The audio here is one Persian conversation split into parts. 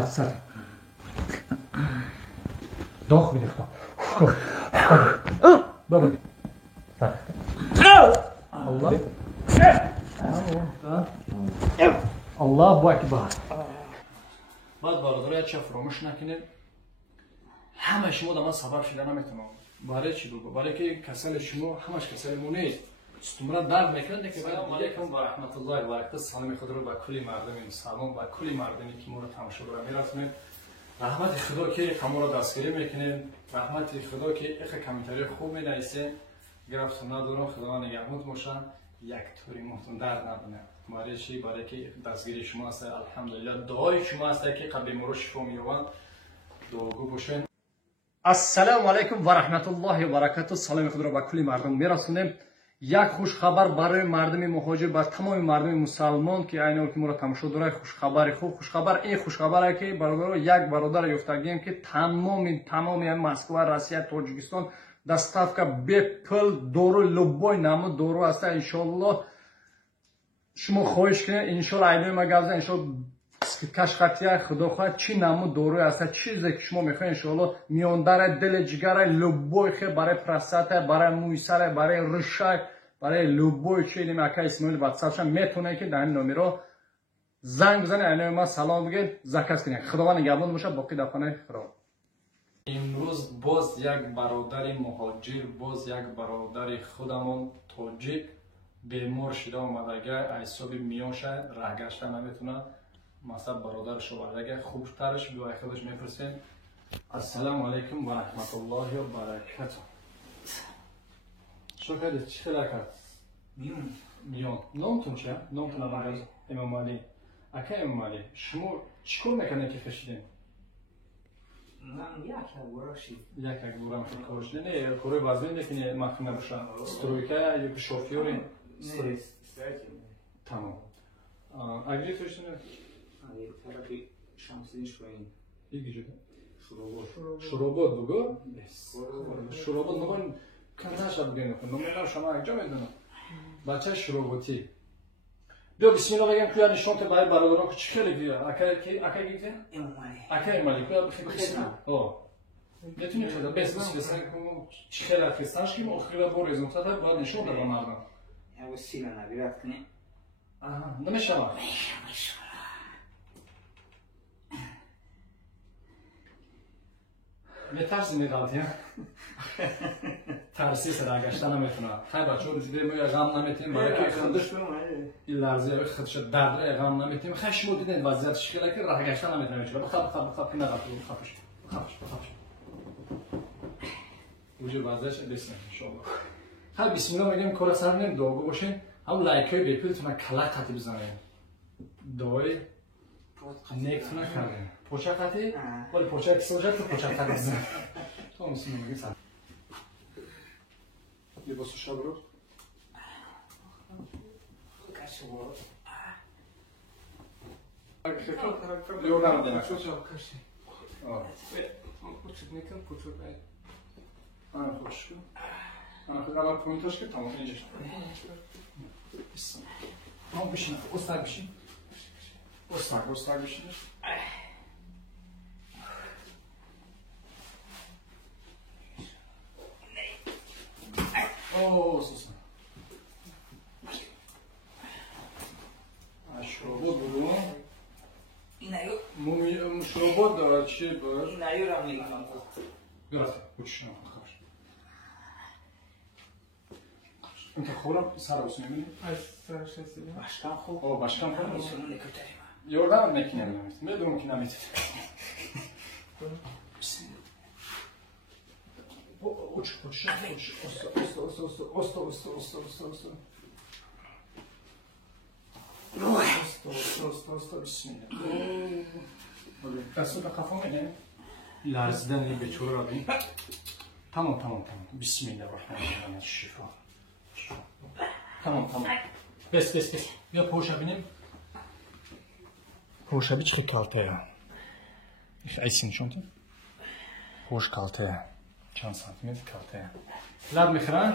سر داغ میده خدا بابا الله الله اکبر. بعد برادر چه فراموش نکنید همه شما در من سبب شده نمیتونم. برای چی بگو؟ برای که کسل شما همش کسل مو نیست. استمرار درد میکنه که سلام علیکم و رحمت الله و برکاته. سلام خدا رو به کلی مردم مسلمان و کلی مردمی که ما رو تماشا می‌کنید. رحمت خدا که ما رو دستگیری میکنه، رحمت خدا که اخ کامنتاری خوب می‌نویسه. گرفت ندارم خدا نگهدار باشن. یک طوری محتون درد ندونه. برای چی؟ برای که دستگیری شما است. الحمدلله دعای شما است که قبل مرو شفا می‌یابد. دعاگو باشین. السلام علیکم و رحمت الله و برکاته. سلام خدا رو به کلی مردم میرسونیم. یک خوش خبر برای مردم مهاجر، بر تمام مردم مسلمان که اینا که ما را تماشا داره. خوش خبر خوب، خوش خبر این خوش خبره که برادر یک برادر یافتگیم که تمام مسکو، روسیه، تاجیکستان دستافکا بپل دورو لوبوی نامو دورو است. ان شاء الله شما خواهش کنید ان شاء الله اینا مگازه ان شاء الله کشخطیه خدا خواهد چی نامو دورو است چیزی که شما میخواین ان شاء الله میاندر دل جگر لوبوی خه برای پرستات، برای مویسر، برای رشای، برای لوبوی چی نیم اکا اسماعیل واتساپش میتونه که در این نمره زنگ بزنه اینا ما سلام بگید زکات کنید. خداوند نگهبان باشه. باقی دفنه خدا. امروز باز یک برادر مهاجر، باز یک برادر خودمون تاجیک بیمار شده اومده حساب میاشه رهگشته نمیتونه. مثلا برادرش اومده خوبترش به خودش میپرسیم. السلام علیکم و رحمت الله و برکاته. شکر چی خیلی کرد؟ میون نامتون چیه؟ نامتون هم امام علی. اکا امام علی شما چیکار میکنه که خشیدین؟ من یک گوراشی یک گورام کارش نه کاری وزن نکنه مخفی نباشه. استرویکا یا شوفیورین تمام. اگه توشونه تراپی شمسی شوین ایگی شروبات بگو شروبات نگون کناش بگین کنم نمیدونم شما اینجا میدونم بچه شروباتی بیا بسم الله بگم که نشون ته برای برادران که چی خیلی بیا اکا گیته اکا مالی که بخیر او میتونی خدا بس کنم چی خیلی افستانش که مخیل با رزولتات بعد نشون بده مردم یا وسیله نبیرات کنی نمیشه میترسی میگالتی ترسی سرگشته نمیتونه. خیلی بچه‌ها رو دیدیم ما غم نمیتیم برای که خودش این لرزه خودش درد غم نمیتیم. خیلی شما دیدین وضعیت شکلی که رهگشته نمیتونه چرا بخواب که نرفت خفش وجود وضعش بسم ان شاء الله. خیلی بسم الله میگم کار سر نیم دعا باشین. هم لایکای بپیتون کلا خطی بزنین. دعای نیکتون کردین. پوچه خطی؟ ولی پوچه کسوجه تو پوچه خطی بزن. تو مسلم میگی سر. لباس شب رو. کاش برو. لیورم دیدم. شو کاشی. پوچه میکنم پوچه باید. آن خوشو. آن خود اول پوینتش که تمام اینجاش. ما بشین. استاد بشین. استاد بشین. اوه سوسن. شروبات برو. اینایو. شروبات داره چی بر؟ اینایو را میگم. درست. پوچش نمی‌خوام. انت خورم سر بسیم می‌بینی؟ سرش هستیم. باشم خوب. اوه باشم خوب. می‌تونم نکوتریم. یوردم نکنیم. میدونم که نمی‌تونم. Uç. Osta. Bismillah. Destو da kafama ne? Larzdan bir çorba alayım. Tamam. Bismillahirrahmanirrahim. Şifa. Tamam. Bes. Ya poşa benim. Poşa bir çıkı kaltaya. Aysin şuntu. Poş kaltaya. چند سانتیمتر کاته لب میخرن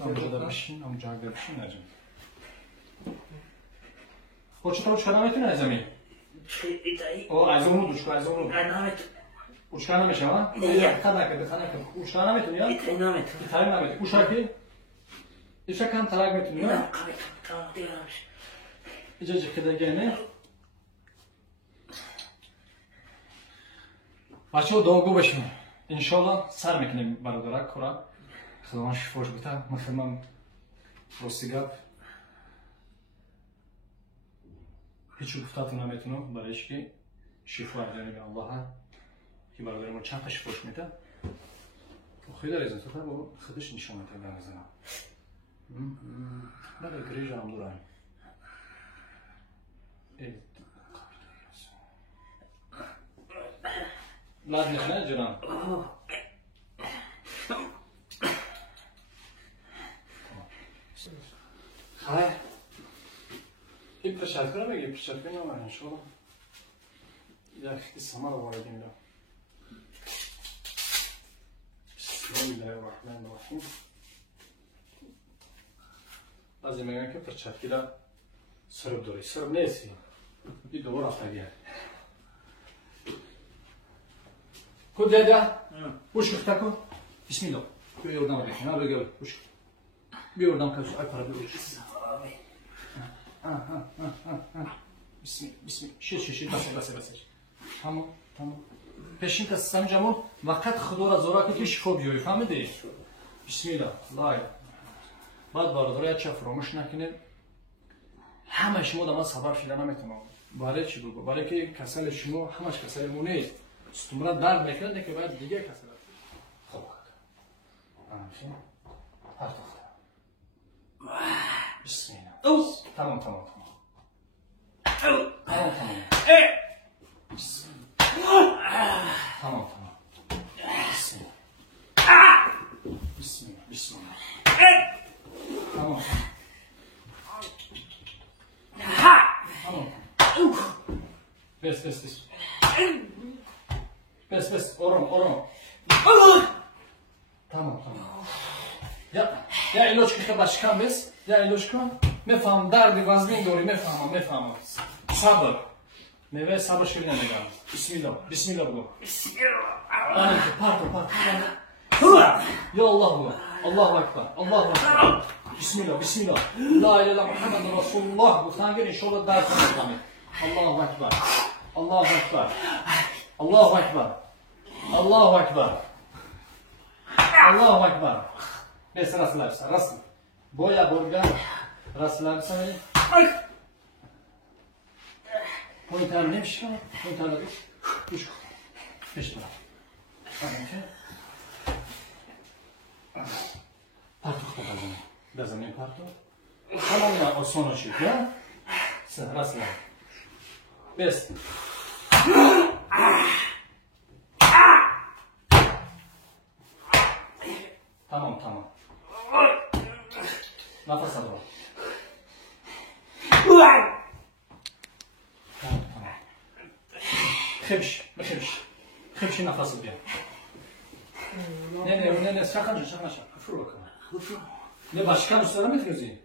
اونجا بشین اونجا بشین نجم خودش تو چرا میتونه زمین او از اون دوشکو از اون اوشکا نمیشه ها؟ بخنه اوشکا نمیتونی ها؟ ایتایی نمیتونی اوشکا کی؟ ایشا کم ترک میتونی ها؟ ایجا جکه دیگه نه؟ بچه ها داغو باشیم انشالله سر میکنیم برادرک کورا خداوند شفاش بده من راستی گپ هیچ گفتاتون نمیتونم برایش که شفا از جانب الله که برادر ما چند تا شفاش میده خیلی رزه تو با خودش نشون میده به نظرم برای گریج هم دورم لاد نخنه جرام های این پرشت کنم اگه پرشت کنم انشالله یک سمر رو واردیم رو بسم الله الرحمن الرحیم بعضی میگن که پرچتکی را سرب داری سرب نیستی این دوباره افتادیه کد دیده؟ بوش کفته کن بسم الله بیا یردم بکنی ها بگه بوش کن بیا یردم کفش آی پرا بیا بسم الله شیر بسه تمام پیشین که سیستم جمعون وقت خدا را زورا که شفا بیایی فهمیدی؟ بسم الله لای بعد بارداره چه فراموش نکنید همه شما در من سبب شده نمیتونم برای چی بگو؟ برای که کسل شما همش کسل مو نیست استمرار درد میکنه که باید دیگه کسل خوب همشین هر تخته بسم الله تمام بسم الله تمام بسم الله تمام بس آرام تمام یا علاج که باش کم بس یا علاج کن میفهم درد وزنی داری میفهمم صبر میوه صبر شوی نمیگم بسم الله بگو پارتو یا الله اکبر بسم الله لا اله الا محمد رسول الله گفتن که انشالله درد کنید الله اکبر بس رسل بایا برگن رسل بسن پوینتر نمیشه کنم پوینتر گوش کن پیش برم پرتوخ بزنیم پرتوخ همون آسان شد نه؟ رسل بس تمام نفس ادرا خبش نفس بیا نه شخن فرو بکن نه باشکم استرا میتونی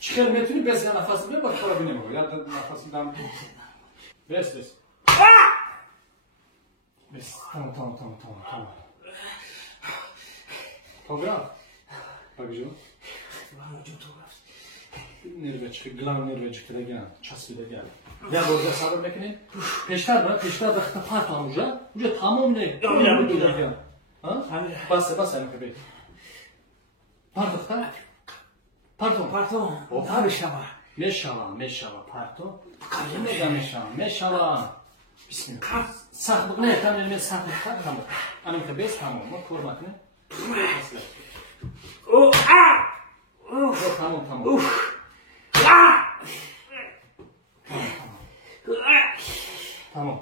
چیکار میتونی بس یا نفس بیا با خرابی نمیگه یا نفس دام بس تمام Toprağı. Bakıcım. Nerve çıkıyor, glan nerve çıkıyor gel, çasıyla gel. Ya burada sabır mekini. Peşter de xta part var uca tamam ne? Ya. Ha? Bas sen köpek. Pardon. O tabii şama. Meşava, pardon. Meşava. Bismillah. Sağlık ne? Tamam, sağlık tamam. Anam köpek tamam. Bak korumak ne? Tamam. Tamam.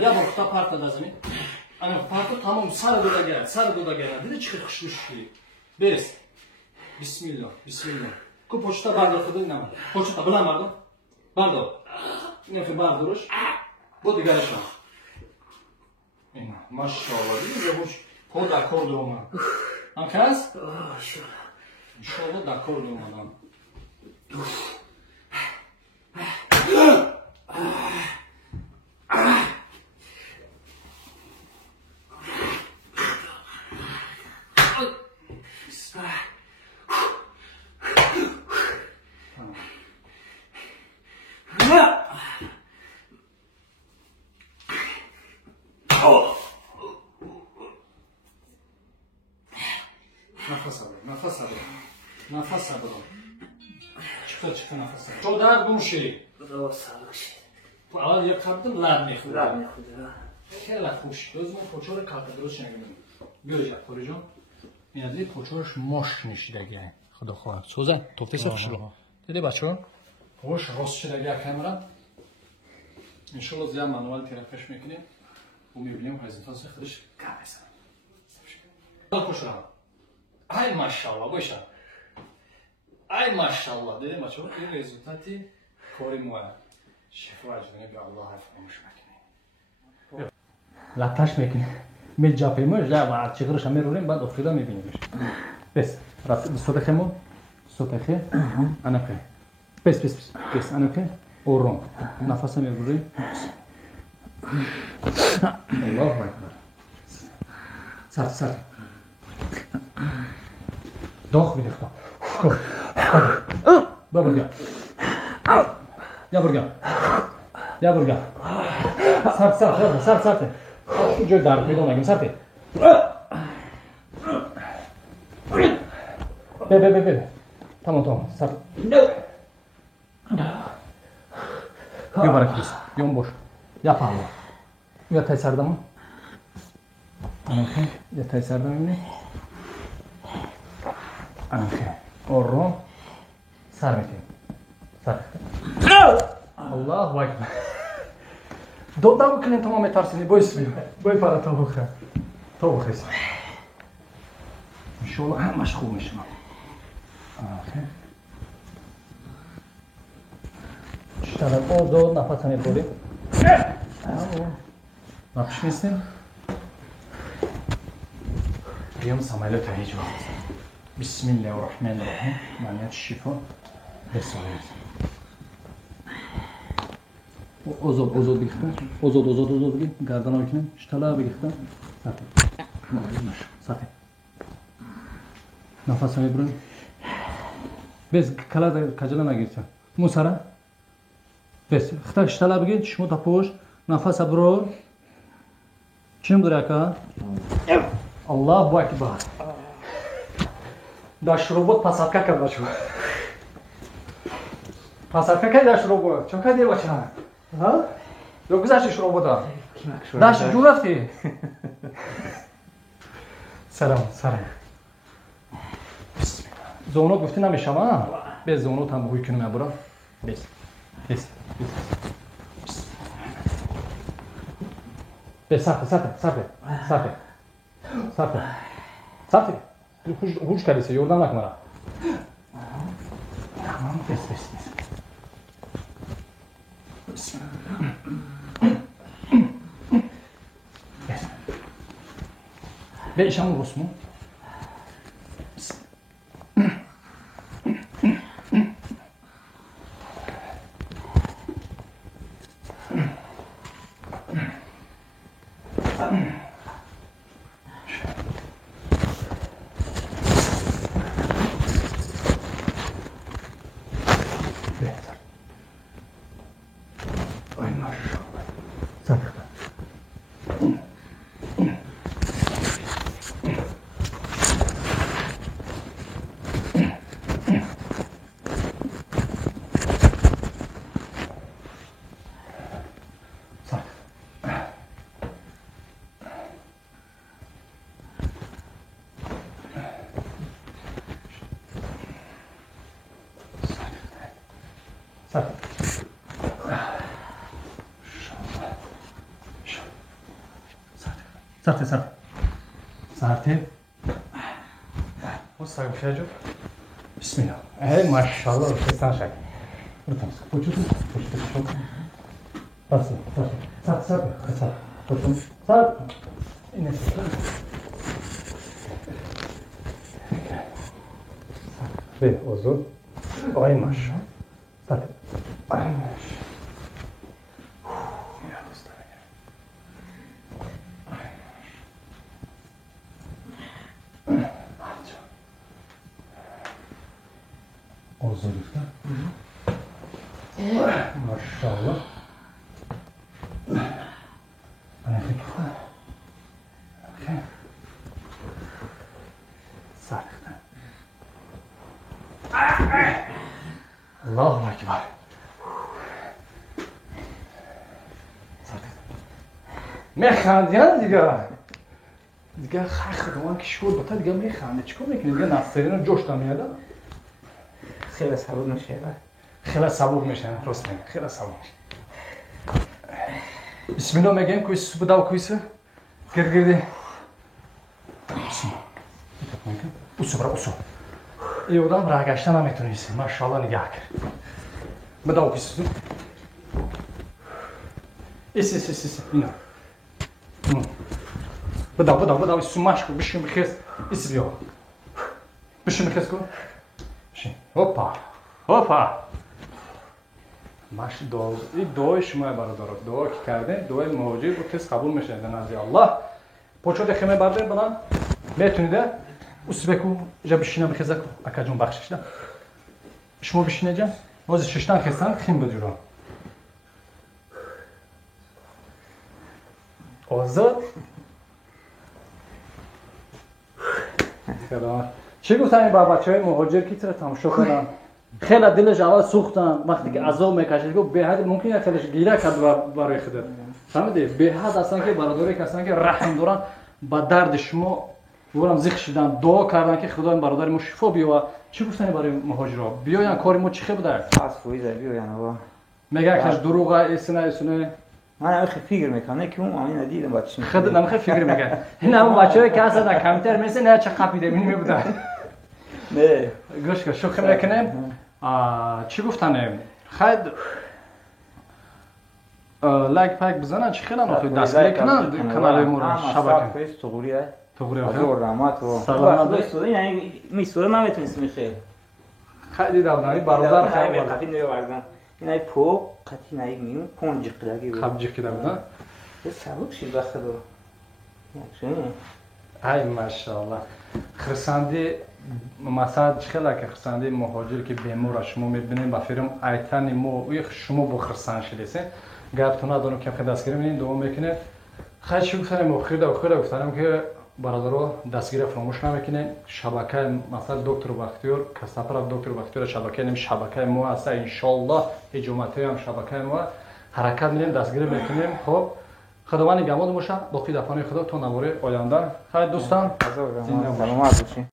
Ya bu kutu parta da zemi. Ana parta tamam sarı doda gel. Dedi çıkıp kışmış ki. Bes. Bismillah. Ku poçta barda kıdın ne var? Poçta bulan barda. Barda. Ne ki barduruş. Bu da gel şan. Maşallah değil mi? Bu koda ona. Ankas? Şöyle. İnşallah dakor olmadan. Nefes alın, nefes alın. Nefes alın. Çıkı nefes alın. Çok daha bu şey. Bravo sağlık şey. Bu ağır yakardım lan ne kadar. Lan ne kadar. خیلی خوش gözüm poçora kalktı درست şengidim. Görecek koruyacağım. Yani poçorş moş nişidege. Xudo xohlab. So'za, to'xtaysa xushro. Dedi bachcho. Xo'sh, rost shidage kamera. Inshaalloh zia manual terapiyash mekinیم. Bu میبینیم وظیفه‌اش خودش کار است. خوشرا. Ay maşallah boşa. Ay maşallah dedi bachcho. این rezultati کاری مو. شفا جناب الله فرموش mekinیم. لطش میکنه می جاپیمو جا و چیغرش هم میروریم بعد افتاده میبینیمش بس راست صبحمو صبح انقه بس انقه اورون نفس میبریم الله اکبر سر داخل میدختا بابا یا برگا سر جوی در پیدا نگیم سرتی به tamam sar bir barak biz yon boş yapalım yatay sardı mı yatay sardı mı orro sar mı sar Allahu ekber Doda bakın tamam etarsın. Bu ismi. Bu para tavuk. Tavuk ismi. İnşallah meşgul meşgul. Okay. İşte o da nefesini yapıyor. Bakışmışsın. Diyem samayla tahicü var. Bismillahirrahmanirrahim. Maniyat şifa. Vesaire. Ozod بگیرم ozod بگیر گردن بکنم اشتلا بگیرم ساته نفس میبرم بس کلا کجلا نگیرم موسرا بس خطا اشتلا بگیر شما تا پوش نفس برو چیم داره که الله اکبر داش روبوت پاسارکا کرد بچو پاسارکا کرد داش روبوت چون کدی بچه ها؟ یا گذشتش رو بودا داشت جور رفتی سلام زونو گفتی نمیشم ها به زونو هم بگوی کنم برا بس سرته هوش کردیسه یوردن نکنم tamam بس به ایشان رسمو سرته وصل شجر بسم الله اهي ما شاء الله استان شك برتم وجود بس صار برتم صار به حضور آی ماشا بله آی ماشا حضور ماشاءالله أنا فيك أوكي صار الله أكبر میخندین دیگه خودمان که شور بتا دیگه میخنده چیکار میکنی دیگه نسترین جوش تا میاد خیلی صبور میشه خیلی صبور میشه راست میگه خیلی صبور میشه بسم الله میگیم کوی سو بداو کویسه گرگردی اوسو برا اوسو ای آدم راه گشتن هم میتونی ماشاءالله نگاه کرد بداو کویسه ایس اینا بداو سو ماشکو بشین بخیز ایس بیا بشین بخیز کن بشین هوپا ماش دعای شما برادر دعا که کرده دعای مهاجر بود کس قبول میشه نزد الله پوچو خیمه برده بلند میتونید اسبکو جا بشینه بخیزه کو اکا جون بخشش ده شما بشینه جا باز ششتن خستن خیم بدورم آزاد چی گفتن با بچهای مهاجر کی طرف تماشا کنن خیلی دلش اول سوختن وقتی که عذاب میکشه گفت به حد ممکنه خیلیش گیره کرد برای خودت فهمیدی به حد اصلا که برادری کسان که رحم دارن با درد شما ورم زخ شدن دعا کردن که خدا این برادر ما شفا بیاره چی گفتن برای مهاجرا بیاین کار ما چی بوده از فویز بیاین آقا میگه که دروغه اسنه من اخی فکر میکنم که اون آمین دیدم با چی خود نمیخواد فکر میکنه این هم بچه‌ای که اصلا کامپیوتر میسه نه چه قپیده می بوده نه گوش شوخی میکنیم چی گفتن خید لایک پک بزنن چی خیلی نخواد دست میکنن کانال ما شبکه تغوریه تغوریه از رحمت و سلامت یعنی میسوره من میتونستم خیر خیلی داونایی برادر خیلی قطعی نمی‌وردم اینای پو قطعی نایی میون پون جقلگی بود خب جکیده بودن یه سبب شید بخدا ای ماشاءالله خرسنده مثلا خیلی که خرسنده مهاجر که بیمار شما میبینین با فیلم ایتن مو شما با خرسان شدیسه گپ تو ندارم که خود دستگیری می‌کنین دوم میکنه خیلی چی گفتن مخرید و خود گفتم که برادرها دستگیری فراموش نمیکنین شبکه مثلا دکتر بختیار کسافر دکتر بختیار شبکه نیم شبکه ما است ان شاء الله حجومتی هم شبکه ما حرکت می‌کنیم دستگیری میکنیم خب خداوند نگهبان باشه باقی دفعه خدا تا نواره آینده خیلی دوستان سلامت باشین